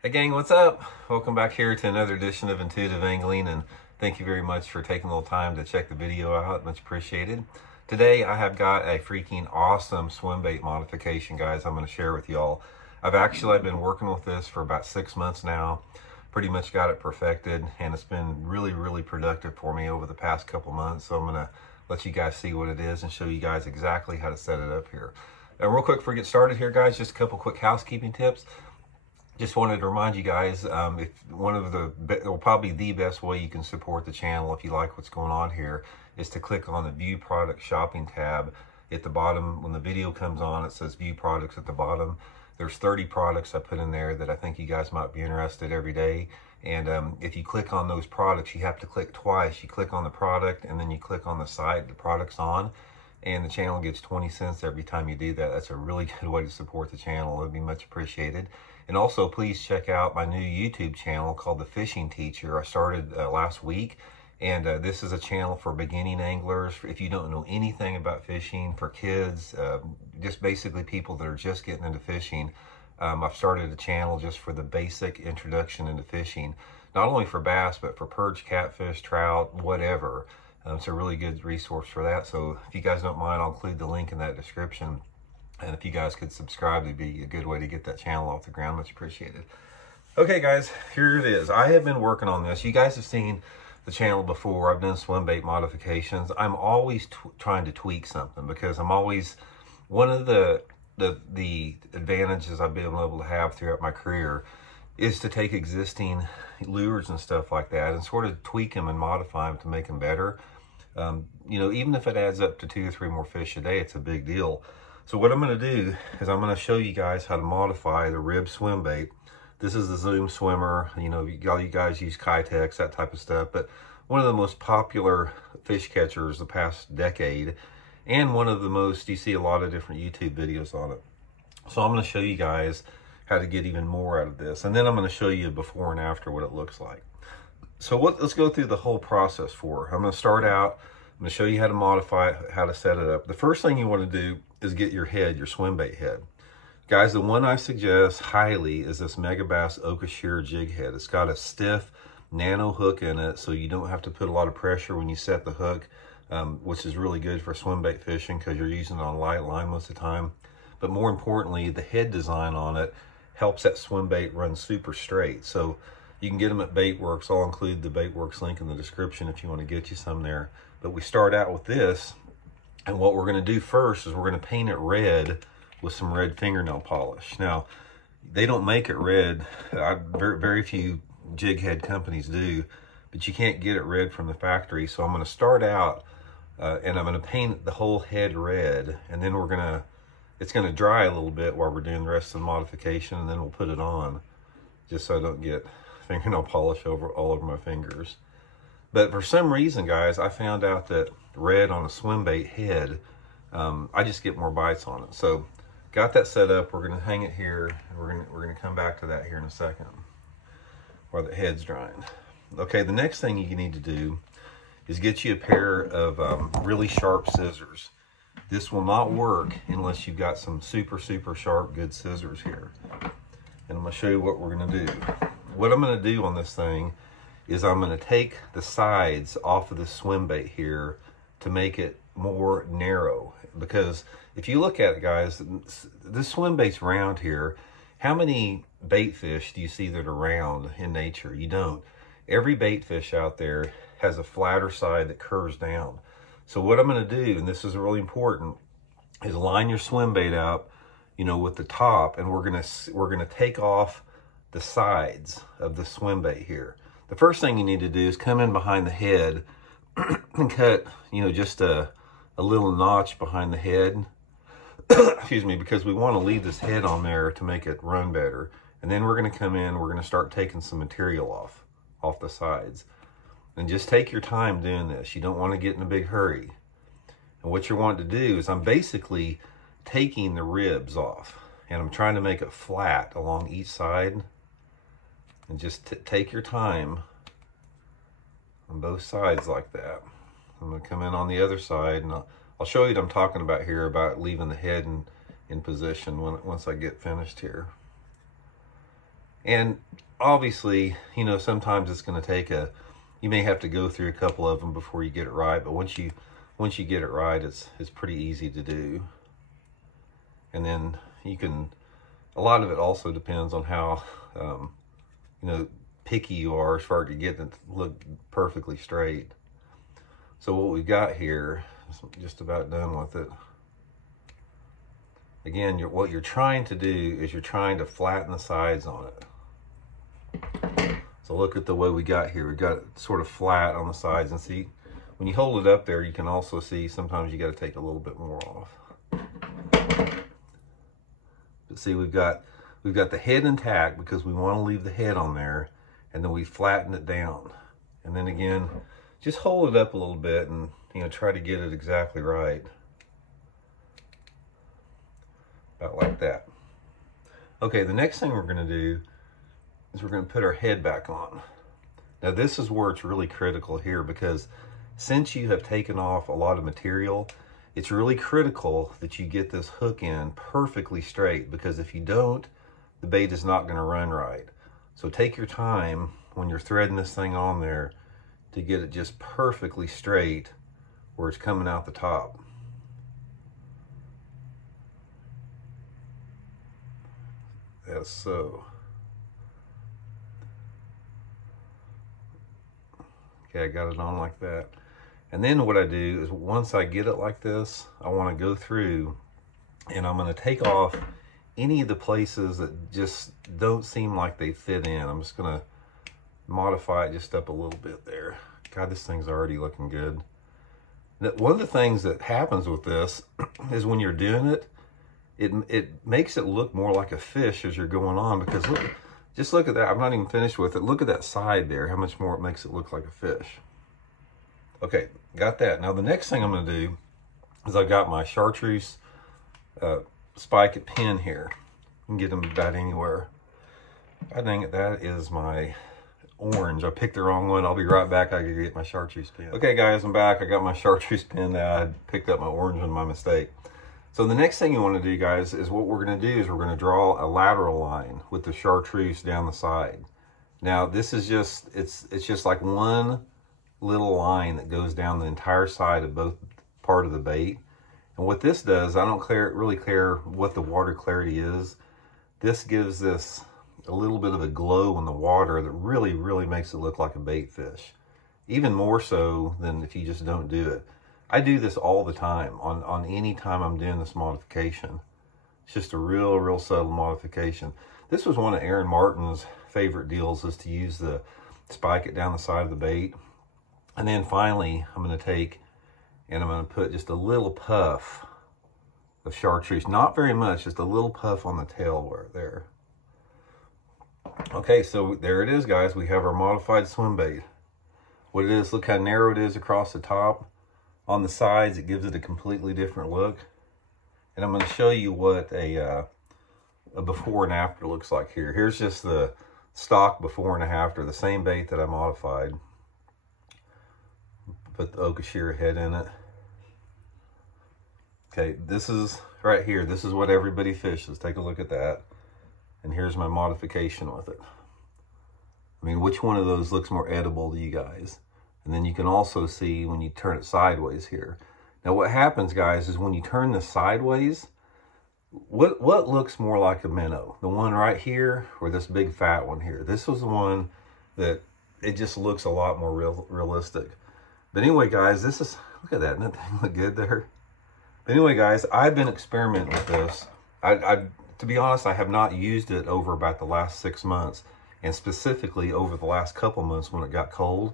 Hey gang, what's up? Welcome back here to another edition of Intuitive Angling, and thank you very much for taking a little time to check the video out. Much appreciated. Today I have got a freaking awesome swim bait modification, guys, I'm going to share with y'all. I've been working with this for about 6 months now. Pretty much got it perfected, and it's been really productive for me over the past couple months. So I'm going to let you guys see what it is and show you guys exactly how to set it up here. And real quick before we get started here, guys, just a couple quick housekeeping tips. Just wanted to remind you guys, if probably the best way you can support the channel if you like what's going on here is to click on the View Product Shopping tab at the bottom. When the video comes on, it says View Products at the bottom. There's 30 products I put in there that I think you guys might be interested every day. And if you click on those products, you have to click twice. You click on the product and then you click on the site the product's on. And the channel gets 20 cents every time you do that. That's a really good way to support the channel. It would be much appreciated. And also, please check out my new YouTube channel called The Fishing Teacher. I started last week, and this is a channel for beginning anglers. If you don't know anything about fishing, for kids, just basically people that are just getting into fishing. I've started a channel just for the basic introduction into fishing, not only for bass, but for perch, catfish, trout, whatever. It's a really good resource for that. So if you guys don't mind, I'll include the link in that description. And if you guys could subscribe, it'd be a good way to get that channel off the ground. Much appreciated. Okay, guys, here it is. I have been working on this. You guys have seen the channel before. I've done swim bait modifications. I'm always trying to tweak something because I'm always, one of the advantages I've been able to have throughout my career is to take existing lures and stuff like that and sort of tweak them and modify them to make them better. You know, even if it adds up to 2 or 3 more fish a day, it's a big deal. So what I'm going to do is I'm going to show you guys how to modify the rib swim bait. This is the Zoom Swimmer. You know, all you guys use Kitex, that type of stuff. But one of the most popular fish catchers the past decade, and one of the most, you see a lot of different YouTube videos on it. So I'm going to show you guys how to get even more out of this. And then I'm going to show you before and after what it looks like. So let's go through the whole process for it. I'm going to start out. I'm going to show you how to modify it, how to set it up. The first thing you want to do is get your head, your swim bait head. Guys, the one I suggest highly is this Megabass Oka Shear jig head. It's got a stiff nano hook in it, so you don't have to put a lot of pressure when you set the hook, which is really good for swim bait fishing because you're using it on light line most of the time. But more importantly, the head design on it helps that swim bait run super straight. So you can get them at Baitworks. I'll include the Baitworks link in the description if you want to get you some there. But we start out with this, and what we're going to do first is we're going to paint it red with some red fingernail polish. Now, they don't make it red. Very few jig head companies do, but you can't get it red from the factory. So I'm going to start out, and I'm going to paint the whole head red, and then it's going to dry a little bit while we're doing the rest of the modification, and then we'll put it on, just so I don't get fingernail polish all over my fingers. But for some reason, guys, I found out that red on a swim bait head, I just get more bites on it. So got that set up. We're going to hang it here, and we're going to come back to that here in a second while the head's drying. Okay, the next thing you need to do is get you a pair of really sharp scissors. This will not work unless you've got some super sharp good scissors here. And I'm going to show you what we're going to do. What I'm going to do on this thing is I'm going to take the sides off of the swim bait here to make it more narrow. Because if you look at it, guys, this swim bait's round here. How many bait fish do you see that are round in nature? You don't. Every bait fish out there has a flatter side that curves down. So what I'm going to do, and this is really important, is line your swim bait up, you know, with the top, and we're going to take off the sides of the swim bait here. The first thing you need to do is come in behind the head and cut, you know, just a little notch behind the head. Excuse me, because we want to leave this head on there to make it run better. And then we're going to come in, we're going to start taking some material off the sides. And just take your time doing this. You don't want to get in a big hurry. And what you want to do is I'm basically taking the ribs off. And I'm trying to make it flat along each side. And just take your time on both sides like that. I'm going to come in on the other side, and I'll show you what I'm talking about here, about leaving the head in position once I get finished here. And obviously, you know, sometimes it's going to take you may have to go through a couple of them before you get it right, but once you get it right, it's pretty easy to do. And then a lot of it also depends on how, you know, picky you are as far as getting it to look perfectly straight. So what we've got here is just about done with it. Again, what you're trying to do is you're trying to flatten the sides on it. So look at the way we got here. We got it sort of flat on the sides, and see, when you hold it up there, you can also see sometimes you got to take a little bit more off. But see, we've got the head intact because we want to leave the head on there, and then we flatten it down. And then again, just hold it up a little bit and, you know, try to get it exactly right. About like that. Okay, the next thing we're going to do is we're going to put our head back on. Now this is where it's really critical here, because since you have taken off a lot of material, it's really critical that you get this hook in perfectly straight, because if you don't, the bait is not going to run right. So take your time when you're threading this thing on there to get it just perfectly straight where it's coming out the top. That's so. Okay, I got it on like that. And then what I do is once I get it like this, I want to go through and I'm going to take off any of the places that just don't seem like they fit in. I'm just going to modify it just up a little bit there. God, this thing's already looking good. One of the things that happens with this is when you're doing it, it makes it look more like a fish as you're going on, because look, just look at that. I'm not even finished with it. Look at that side there, how much more it makes it look like a fish. Okay, got that. Now the next thing I'm going to do is I've got my chartreuse spike and pin here. You can get them about anywhere. God dang it, that is my orange. I picked the wrong one. I'll be right back. I can get my chartreuse pin. Okay guys, I'm back. I got my chartreuse pin now. I picked up my orange one, my mistake. So the next thing you want to do, guys, is what we're going to do is we're going to draw a lateral line with the chartreuse down the side. Now this is just, it's just like one little line that goes down the entire side of both part of the bait. And what this does, I don't really care what the water clarity is. This gives this a little bit of a glow in the water that really, really makes it look like a bait fish. Even more so than if you just don't do it. I do this all the time on any time I'm doing this modification. It's just a real subtle modification. This was one of Aaron Martin's favorite deals, is to use the spike it down the side of the bait. And then finally, I'm going to take and I'm going to put just a little puff of chartreuse. Not very much, just a little puff on the tail there. Okay, so there it is, guys. We have our modified swim bait. What it is, look how narrow it is across the top. On the sides, it gives it a completely different look. And I'm going to show you what a before and after looks like here. Here's just the stock before and after, the same bait that I modified. Put the Okashira head in it. Okay, this is right here. This is what everybody fishes. Take a look at that. And here's my modification with it. I mean, which one of those looks more edible to you guys? And then you can also see when you turn it sideways here. Now what happens, guys, is when you turn this sideways, what looks more like a minnow? The one right here or this big fat one here? This was the one that it just looks a lot more realistic. But anyway, guys, this is, look at that. Doesn't that thing look good there? But anyway, guys, I've been experimenting with this. To be honest, I have not used it over about the last 6 months, and specifically over the last couple months when it got cold.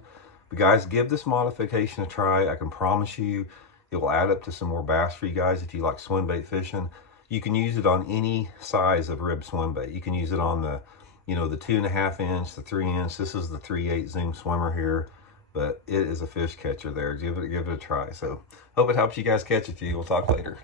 But guys, give this modification a try. I can promise you it will add up to some more bass for you guys if you like swim bait fishing. You can use it on any size of rib swim bait. You can use it on the, you know, the 2.5 inch, the 3 inch. This is the 3/8 zoom swimmer here, but it is a fish catcher there. Give it a try. So hope it helps you guys catch a few. We'll talk later.